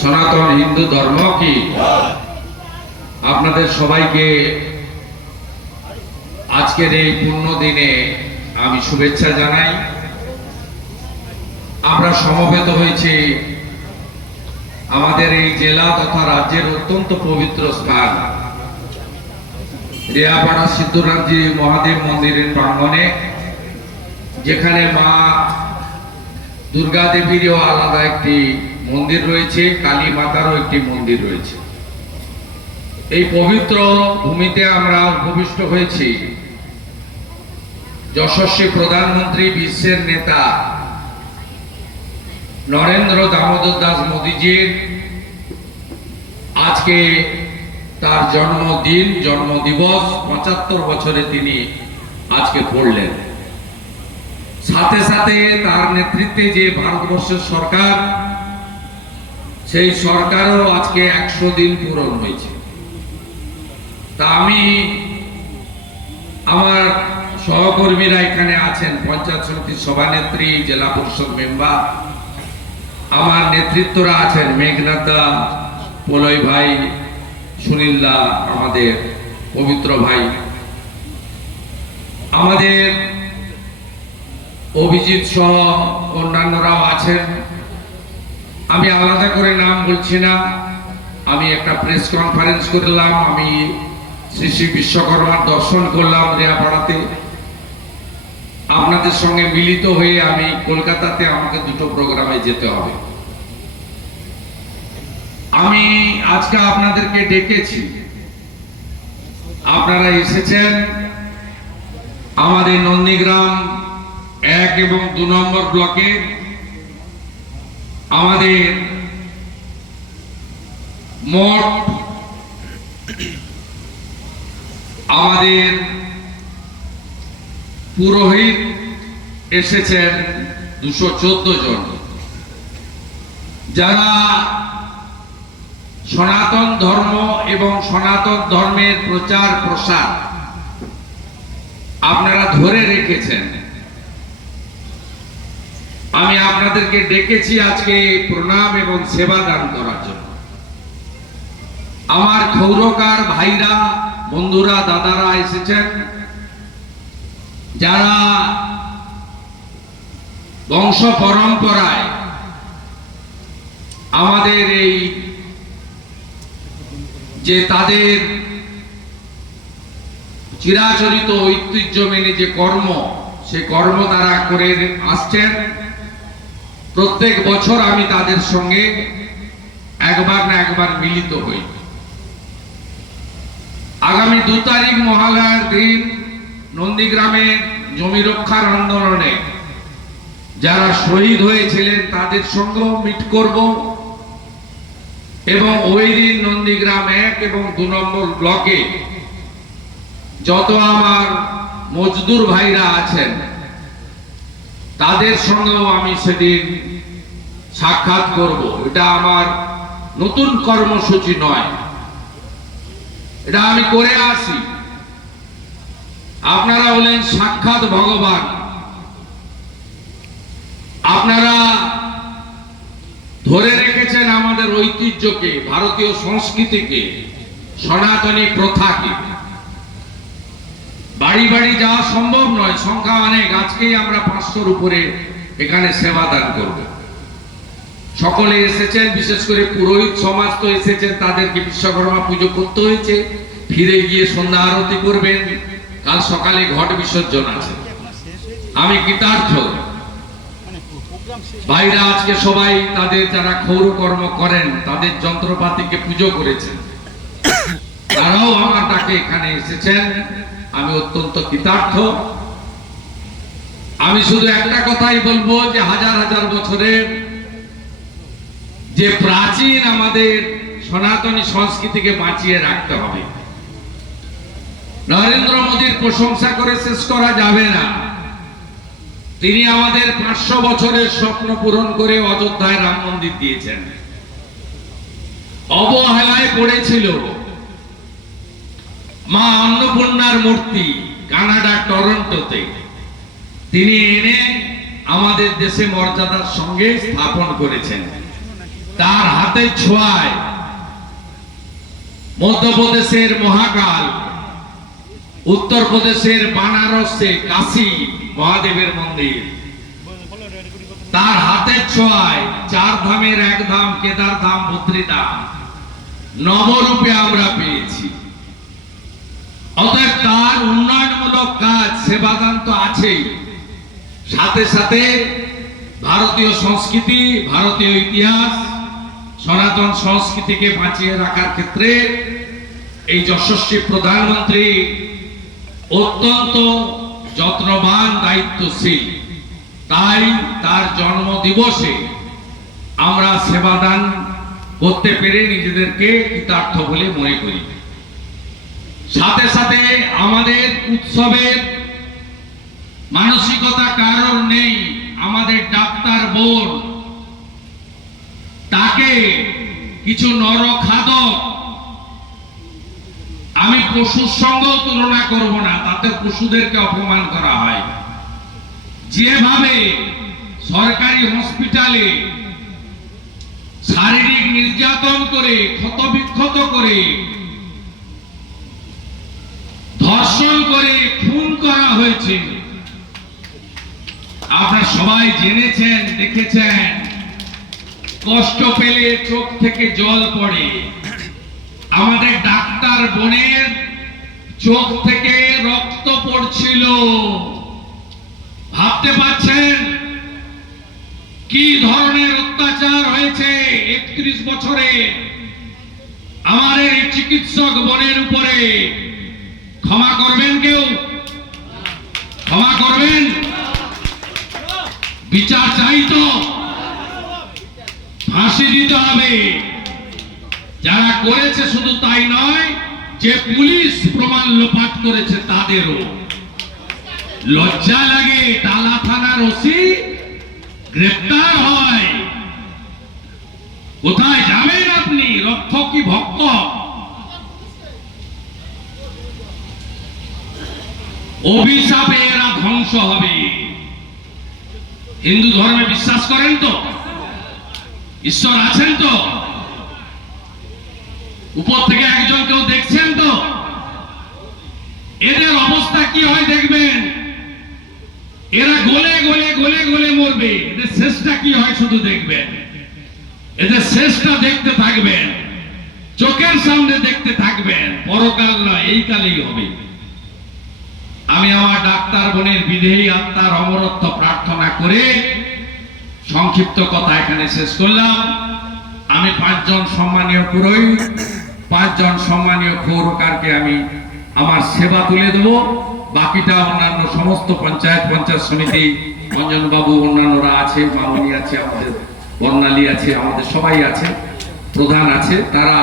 সনাতন হিন্দু ধর্ম কি? আপনাদের সবাইকে আজকের এই পূর্ণ দিনে আমি শুভেচ্ছা জানাই। আমরা সমবেত হয়েছি আমাদের এই জেলা তথা রাজ্যের অত্যন্ত পবিত্র স্থান। রিয়াপাড়া সিদ্ধরামজি মহাদেব মন্দিরের প্রাঙ্গণে, যেখানে মা দুর্গা দেবীরও আলাদা একটি মন্দির রয়েছে, কালী মাতারও একটি মন্দির রয়েছে। এই পবিত্র ভূমিতে আমরা উপবিষ্ট হয়েছি। যশস্বী প্রধানমন্ত্রী, বিশ্বের নেতা নরেন্দ্র দামোদর দাস মোদীজির আজকে তার জন্মদিন, জন্মদিবস, পঁচাত্তর বছরে তিনি আজকে পড়লেন সাথে সাথে তার নেতৃত্বে যে ভারতবর্ষের সরকার সেই সরকারও আজকে একশো দিন পূরণ হয়েছে। তা আমি আমার সহকর্মীরা এখানে আছেন, পঞ্চায়েত সমিতির সভানেত্রী, জেলা পরিষদ মেম্বার, আমার নেতৃত্বরা আছেন মেঘনাথদা পলয় ভাই, সুনীলদা, আমাদের পবিত্র ভাই। আমাদের অভিজিৎ সহ অন্যান্যরাও আছেন। আমি আলাদা করে নাম বলছি না। আমি একটা প্রেস কনফারেন্স করলাম, আমি শ্রী শ্রী বিশ্বকর্মার দর্শন করলাম রেয়াপাড়াতে। আপনাদের সঙ্গে মিলিত হয়ে আমি কলকাতাতে আমাকে দুটো প্রোগ্রামে যেতে হবে। আমি আজকে আপনাদেরকে ডেকেছি। আপনারা এসেছেন। আমাদের নন্দীগ্রাম এক এবং দু নম্বর ব্লকে আমাদের মোট আমাদের পুরোহিত এসেছেন দুশো চোদ্দ জন। যারা সনাতন ধর্ম এবং সনাতন ধর্মের প্রচার প্রসার আপনারা ধরে রেখেছেন। আমি আপনাদেরকে ডেকেছি আজকে প্রণাম এবং সেবা দান করার জন্য। আমার ক্ষৌরকার ভাইরা, বন্ধুরা, দাদারা এসেছেন। যারা বংশ পরম্পরায় আমাদের এই যে তাদের চিরাচরিত ঐতিহ্য মেনে যে কর্ম, সে কর্ম তারা করে আসছেন। প্রত্যেক বছর আমি তাদের সঙ্গে একবার না একবার মিলিত হই। আগামী দু তারিখ মহালয়ার দিন নন্দীগ্রামে জমি রক্ষার আন্দোলনে যারা শহীদ হয়েছিলেন তাদের সঙ্গেও মিট করব এবং ওই দিন নন্দীগ্রাম এক এবং দু নম্বর ব্লকে যত আমার মজদুর ভাইরা আছেন তাদের সঙ্গেও আমি সেদিন সাক্ষাৎ করব। এটা আমার নতুন কর্মসূচি নয়। এটা আমি করে আসি। আপনারা হলেন সাক্ষাৎ ভগবান। আপনারা ধরে রেখেছেন আমাদের ঐতিহ্যকে, ভারতীয় সংস্কৃতিকে, সনাতনী প্রথাকে। বাড়ি বাড়ি যাওয়া সম্ভব নয়। সংখ্যা অনেক। আজকেই আমরা পাঁচশোর উপরে এখানে সেবা দান করব। সকলে এসেছেন, বিশেষ করে পুরোহিত সমাজ তো এসেছেন, তাদেরকে বিশ্বকর্মা পুজো করতে হয়েছে। ফিরে গিয়ে সন্ধ্যা আরতি করবেন। কাল সকালে ঘট বিসর্জন আছে। আমি কৃতার্থ। ভাইরা, আজকে সবাই তাদের যারা ক্ষৌর কর্ম করেন, তাদের যন্ত্রপাতিকে পুজো করেছেন। তারাও আমার ডাকে এখানে এসেছেন। আমি অত্যন্ত কৃতার্থ। আমি শুধু একটা কথাই বলব যে হাজার হাজার বছরের যে প্রাচীন আমাদের সনাতনী সংস্কৃতিকে বাঁচিয়ে রাখতে হবে। নরেন্দ্র মোদীর প্রশংসা করে শেষ করা যাবে না। তিনি আমাদের পাঁচশো বছরের স্বপ্ন পূরণ করে অযোধ্যায় রাম মন্দির দিয়েছেন। অবহেলায় পড়েছিল। মা অন্নপূর্ণার মূর্তি কানাডা, টরন্টোতে। তিনি এনে আমাদের দেশে মর্যাদার সঙ্গে স্থাপন করেছেন। তার হাতের ছোঁয়ায় মধ্যপ্রদেশের মহাকাল, উত্তরপ্রদেশের বানারসে কাশী মহাদেবের মন্দির। তার হাতের ছোঁয়ায় চার ধামের এক ধাম, কেদার ধাম বদ্রী নবরূপে আমরা পেয়েছি। অতএব তার উন্নয়নমূলক কাজ, সেবাদান তো আছেই। সাথে সাথে ভারতীয় সংস্কৃতি, ভারতীয় ইতিহাস, সনাতন সংস্কৃতিকে বাঁচিয়ে রাখার ক্ষেত্রে এই যশস্বী প্রধানমন্ত্রী অত্যন্ত যত্নবান, দায়িত্বশীল। তাই তার জন্ম দিবসে আমরা সেবাদান করতে পেরে নিজেদেরকে কৃতার্থ বলে মনে করি। সাথে সাথে আমাদের উৎসবের মানসিকতা কারণ নেই, আমাদের ডাক্তার বোন। তাকে কিছু নরখাদক। আমি পশুর সঙ্গেও তুলনা করব না, তাতে পশুদেরকে অপমান করা হয়। যেভাবে সরকারি হসপিটালে শারীরিক নির্যাতন করে, ক্ষতবিক্ষত করে ধর্ষণ করে খুন করা হয়েছে। আপনারা সবাই জেনেছেন, দেখেছেন? কষ্ট পেলে চোখ থেকে জল পড়ে। আমাদের ডাক্তার বোনের চোখ থেকে রক্ত পড়ছিল। ভাবতে পারছেন? কি ধরনের অত্যাচার হয়েছে একত্রিশ বছরে? আমাদের চিকিৎসক বোনের উপরে। ক্ষমা করবেন কেউ? ক্ষমা করবেন? বিচার চাই তো। ফাঁসি দিতে হবে। যারা করেছে শুধু তাই নয়, যে পুলিশ প্রমাণ লোপাট করেছে তাদেরও। লজ্জা লাগে, টালা থানার ওসি গ্রেপ্তার হয়। কোথায় যাবেন আপনি? রক্ষক কি ভক্ত? অভিশাপে এরা ধ্বংস হবে। হিন্দু ধর্মে বিশ্বাস করেন তো? ঈশ্বর আছেন তো? উপর থেকে একজন কেউ দেখছেন তো? এদের অবস্থা কি হয় দেখবেন? এরা গলে গলে গলে গলে মরবে। এদের শেষটা কি হয় শুধু দেখবেন? এদের শেষটা দেখতে থাকবেন। চোখের সামনে দেখতে থাকবেন। পরকাল নয়, এই কালেই হবে। আমি আমার ডাক্তার বোনের বিদেহী আত্মার অমরত্ব প্রার্থনা করে সংক্ষিপ্ত কথা এখানে শেষ করলাম। আমি পাঁচজন সম্মানীয় পুরোহিত, পাঁচজন সম্মানীয় খৌরকারকে আমি আমার সেবা তুলে দেবো। বাকিটা অন্যান্য সমস্ত পঞ্চায়েত পঞ্চায়েত সমিতি অঞ্জন বাবু অন্যান্যরা আছে, মামনি আছে, আমাদের বর্ণালী আছে, আমাদের সবাই আছে, প্রধান আছে, তারা